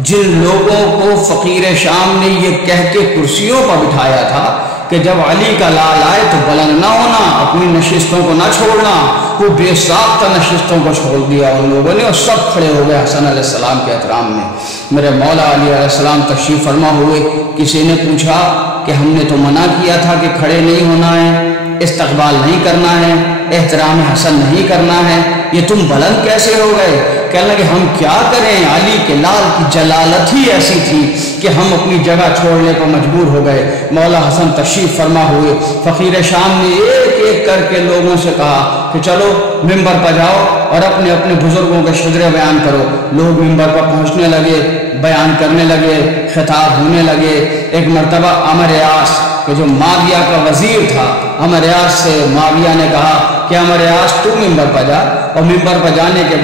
جن لوگوں کو فقیر شام نے یہ کہہ کے کرسیوں پر بٹھایا تھا کہ جب علی کا لال آئے تو بلند نہ ہونا، اپنی نشستوں کو نہ چھوڑنا، وہ بے ساختہ نشستوں کو چھوڑ دیا ان لوگوں نے، اور سب کھڑے ہو گئے حسن علیہ السلام کے احترام میں۔ میرے مولا علی علیہ السلام تشریف فرما ہوئے۔ کسی نے پوچھا کہ ہم نے تو منع کیا تھا کہ کھڑے نہیں ہونا ہے، استقبال نہیں کرنا ہے، احترام حسن نہیں کرنا ہے، یہ تم بلند کیسے ہو گئے؟ کہنے لگے ہم کیا کریں، علی کے لال کی جلالت ہی ایسی تھی کہ ہم اپنی جگہ چھوڑنے کو مجبور ہو گئے۔ مولا حسن تشریف فرما ہوئے۔ فقیر شام نے ایک ایک کر کے لوگوں سے کہا کہ چلو منبر پر جاؤ اور اپنے اپنے بزرگوں کے شجرے بیان کرو۔ لوگ منبر پر پہنچنے لگے، بیان کرنے لگے، خطاب ہونے لگے۔ ایک مرتبہ عمر یاس کہ جو معاویہ کا وزیر تھا، عمر یاس سے معاویہ نے کہا کہ عمر یاس تو ممبر پر جا، اور ممبر پر جانے کے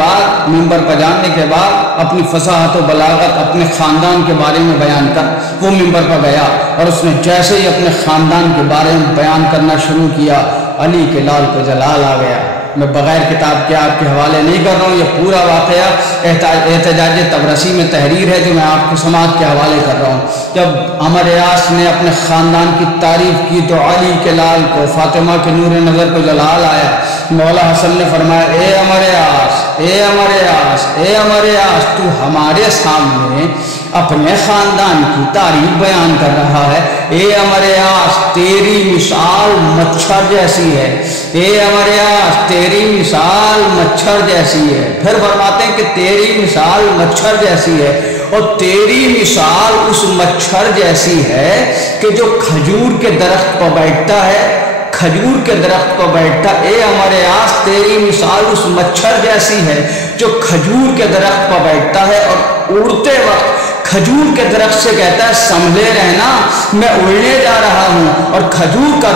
بعد اپنی فصاحت و بلاغت اپنے خاندان کے بارے میں بیان کر۔ وہ ممبر پر گیا اور اس نے جیسے ہی اپنے خاندان کے بارے میں بیان کرنا شروع کیا، علی کے لال پہ جلال آ گیا۔ میں بغیر کتاب کے آپ کے حوالے نہیں کر رہا ہوں، یہ پورا واقعہ احتجاج تبرسی میں تحریر ہے جو میں آپ کی سماعت کے حوالے کر رہا ہوں۔ جب عمر یاس نے اپنے خاندان کی تعریف کی تو علی کے لال کو، فاطمہ کے نور نظر کو جلال آیا۔ مولا حسن نے فرمایا اے عمر یاس، اے عمر یاس، اے عمر یاس، تو ہمارے سامنے اپنے خاندان کی تعریف بیان کر رہا ہے۔ اے عمر یاس، تیری مثال مچھر جیسی ہے، اے عمر یاس، تیری مثال مچھر جیسی ہے۔ پھر فرماتے ہیں کہ تیری مثال مچھر جیسی ہے، اور تیری مثال اس مچھر جیسی ہے کہ جو کھجور کے درخت پر بیٹھتا ہے، کھجور کے درخت پر بیٹھتا۔ اے عمر یاس، تیری مثال اس مچھر جیسی ہے جو کھجور کے درخت پر بیٹھتا ہے اور اڑتے وقت کھجور کے درخت سے کہتا ہے سنبھلے رہنا، میں اڑنے جا رہا ہوں، اور کھجور کا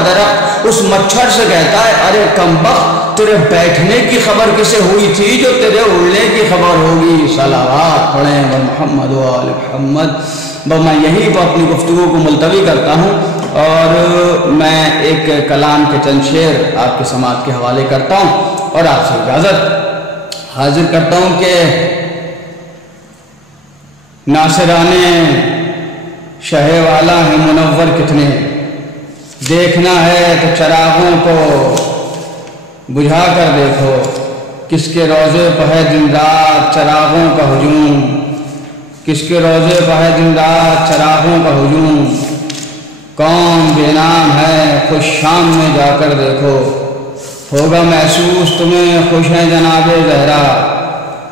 درخت اس مچھر سے کہتا ہے ارے کمبخت، تیرے بیٹھنے کی خبر کسے ہوئی تھی جو تیرے اڑنے کی خبر ہوگی۔ صلوات پڑھیں محمد و آل محمد۔ میں یہیں پر اپنی گفتگو کو ملتوی کرتا ہوں، اور میں ایک کلام کے چند شعر آپ کے سماعت کے حوالے کرتا ہوں، اور آپ سے اجازت حاضر کرتا ہوں کہ ناصرانے شہ والا ہے منور کتنے، دیکھنا ہے تو چراغوں کو بجھا کر دیکھو، کس کے روزے پہ ہے دن رات چراغوں کا ہجوم، کس کے روزے پہ ہے دن رات چراغوں کا ہجوم، کون بے نام ہے خوش شام میں جا کر دیکھو، ہوگا محسوس تمہیں خوش ہیں جناب زہرا،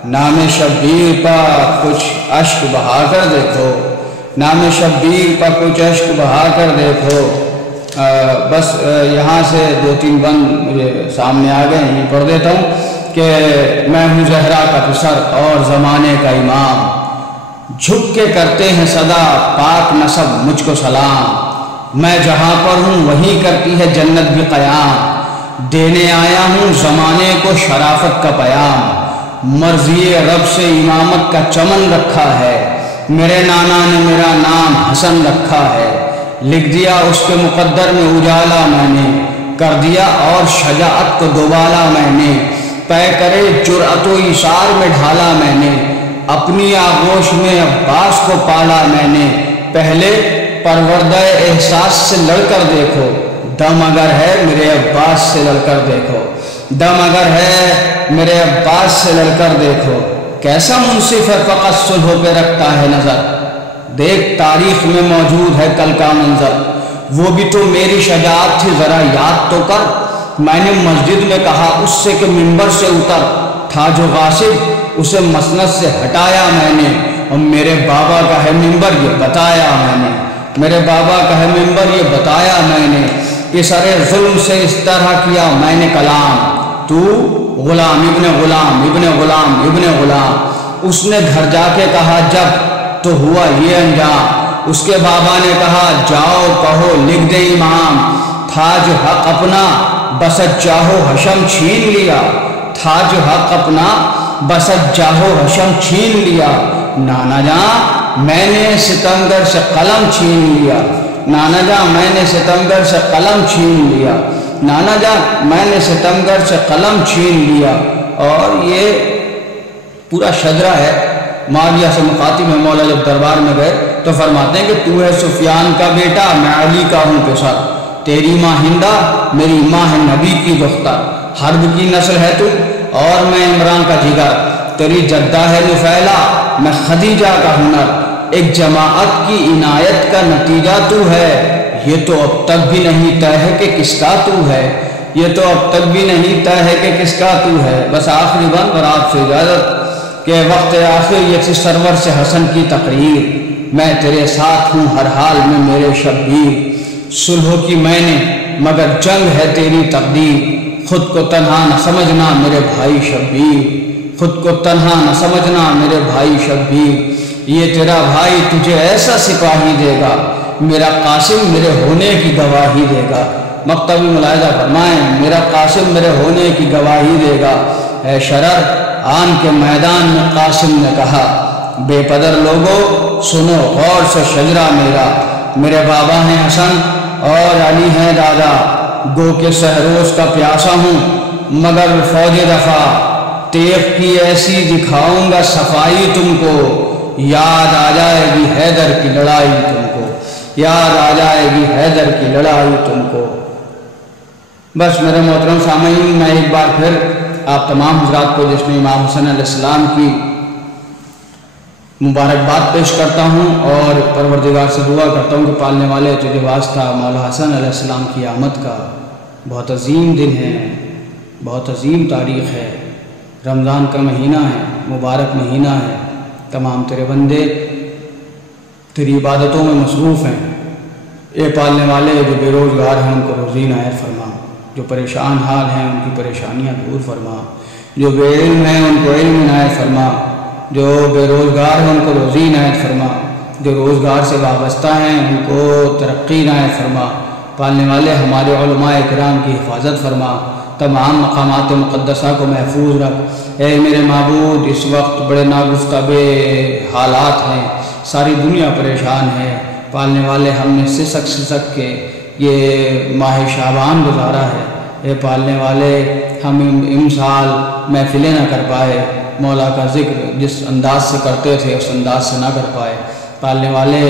نام شبیر پر کچھ اشک بہا کر دیکھو، نام شبیر پر کچھ اشک بہا کر دیکھو۔ بس یہاں سے 2-3 بند مجھے سامنے آ گئے، یہ پڑھ دیتا ہوں کہ میں ہوں زہرا کا پسر اور زمانے کا امام، جھک کے کرتے ہیں صدا پاک نسب مجھ کو سلام، میں جہاں پر ہوں وہیں کرتی ہے جنت بھی قیام، دینے آیا ہوں زمانے کو شرافت کا پیام، مرضی رب سے امامت کا چمن رکھا ہے، میرے نانا نے میرا نام حسن رکھا ہے، لکھ دیا اس کے مقدر میں اجالا میں نے، کر دیا اور شجاعت کو دوبالا میں نے، پے کرے جرأت و ایثار میں ڈھالا میں نے، اپنی آغوش میں عباس کو پالا میں نے، پہلے پروردہ احساس سے لڑ کر دیکھو، دم اگر ہے میرے عباس سے لڑ کر دیکھو، دم اگر ہے میرے عباس سے لڑ کر دیکھو، کیسا منصف ہے فقط صلح پہ رکھتا ہے نظر، دیکھ تاریخ میں موجود ہے کل کا منظر، وہ بھی تو میری شجاعت تھی ذرا یاد تو کر، میں نے مسجد میں کہا اس سے کہ منبر سے اتر، تھا جو غاصب اسے مسند سے ہٹایا میں نے، اور میرے بابا کا ہے منبر یہ بتایا میں نے، میرے بابا کا ہے منبر یہ بتایا میں نے، کہ سر ظلم سے اس طرح کیا میں نے کلام، تو غلام ابن غلام ابن غلام ابن غلام، اس نے گھر جا کے کہا جب تو ہوا یہ انجام، اس کے بابا نے کہا جاؤ کہو لکھ دے امام، تھا جو حق اپنا بسط جاہو حشم چھین لیا، تھا جو حق اپنا بسط جاہو حشم چھین لیا، نانا جان میں نے ستمگر سے قلم چھین لیا، نانا جان میں نے ستمگر سے قلم چھین لیا، نانا جان میں نے ستمگر سے قلم چھین لیا۔ اور یہ پورا شجرہ ہے، معاویہ سے مخاطب ہے مولا، جب دربار میں گئے تو فرماتے ہیں کہ تو ہے سفیان کا بیٹا میں علی کا ہوں پسر، تیری ماں ہندہ میری ماں ہے نبی کی دختر، حرب کی نسل ہے تو اور میں عمران کا جگر، تیری جدہ ہے نفیلہ میں خدیجہ کا ہنر، ایک جماعت کی عنایت کا نتیجہ تو ہے، یہ تو اب تک بھی نہیں طے ہے کہ کس کا تو ہے، یہ تو اب تک بھی نہیں طے ہے کہ کس کا تو ہے۔ بس آخری بند اور آپ سے اجازت کہ وقت آخر یہ تھی سرور سے حسن کی تقریر، میں تیرے ساتھ ہوں ہر حال میں میرے شبیر، صلح کی میں نے مگر جنگ ہے تیری تقدیر، خود کو تنہا نہ سمجھنا میرے بھائی شبیر، خود کو تنہا نہ سمجھنا میرے بھائی شبیر، یہ تیرا بھائی تجھے ایسا سپاہی دے گا، میرا قاسم میرے ہونے کی گواہی دے گا۔ مکتبی ملاحظہ فرمائیں میرا قاسم میرے ہونے کی گواہی دے گا، اے شرر آن کے میدان میں قاسم نے کہا، بے پدر لوگو سنو غور سے شجرہ میرا، میرے بابا ہیں حسن اور علی ہیں دادا، گو کے سہروز کا پیاسا ہوں مگر فوج دفاع، تیغ کی ایسی دکھاؤں گا صفائی تم کو، یاد آ جائے گی حیدر کی لڑائی تم کو، یاد آ جائے گی حیدر کی لڑائی تم کو۔ بس میرے محترم سامعین، میں ایک بار پھر آپ تمام حضرات کو جشن امام حسن علیہ السلام کی مبارکباد پیش کرتا ہوں اور پروردگار سے دعا کرتا ہوں کہ پالنے والے تجھے واسطہ مولا حسن علیہ السلام کی آمد کا بہت عظیم دن ہے، بہت عظیم تاریخ ہے، رمضان کا مہینہ ہے، مبارک مہینہ ہے، تمام تیرے بندے تیری عبادتوں میں مصروف ہیں، اے پالنے والے جو بے روزگار ہیں ان کو روزی عنایت فرما، جو پریشان حال ہیں ان کی پریشانیاں دور فرما، جو بے علم ہیں ان کو علم عنایت فرما، جو بے روزگار ہیں ان کو روزی عنایت فرما، جو روزگار سے وابستہ ہیں ان کو ترقی عنایت فرما، پالنے والے ہمارے علماء کرام کی حفاظت فرما، تمام مقامات مقدسہ کو محفوظ رکھ۔ اے میرے معبود اس وقت بڑے ناگفتہ حالات ہیں، ساری دنیا پریشان ہے، پالنے والے ہم نے سسک کے یہ ماہ شعبان گزارا ہے، اے پالنے والے ہم امسال محفلیں نہ کر پائے، مولا کا ذکر جس انداز سے کرتے تھے اس انداز سے نہ کر پائے۔ پالنے والے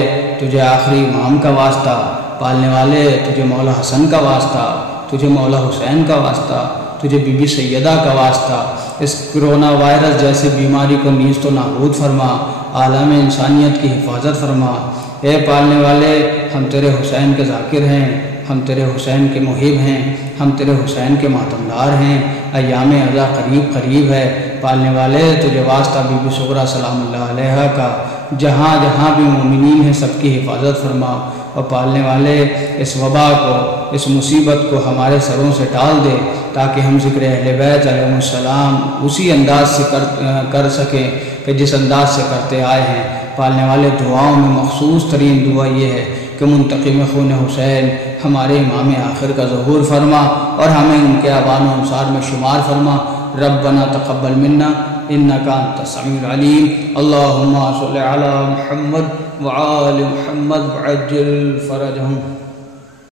تجھے آخری امام کا واسطہ، پالنے والے تجھے مولا حسن کا واسطہ، تجھے مولا حسین کا واسطہ، تجھے بی بی سیدہ کا واسطہ۔ اس کرونا وائرس جیسی بیماری کو نیز و نابود فرما، عالم انسانیت کی حفاظت فرما۔ اے پالنے والے ہم تیرے حسین کے ذاکر ہیں، ہم تیرے حسین کے محب ہیں، ہم تیرے حسین کے ماتمدار ہیں۔ ایام عزا قریب قریب ہے، پالنے والے تجھے واسطہ بی بی صغریٰ سلام اللہ علیہا کا جہاں جہاں بھی مومنین ہیں سب کی حفاظت فرما، اور پالنے والے اس وبا کو، اس مصیبت کو ہمارے سروں سے ٹال دے تاکہ ہم ذکر اہل بیت علیہ السلام اسی انداز سے کر سکیں کہ جس انداز سے کرتے آئے ہیں۔ پالنے والے دعاؤں میں مخصوص ترین دعا یہ ہے کہ منتقم خون حسین ہمارے امام آخر کا ظہور فرما اور ہمیں ان کے آبان و انصار میں شمار فرما۔ ربنا تقبل منا انک انت السمیع العلیم، اللہم صل علی محمد وآل محمد وعجل فرجہم۔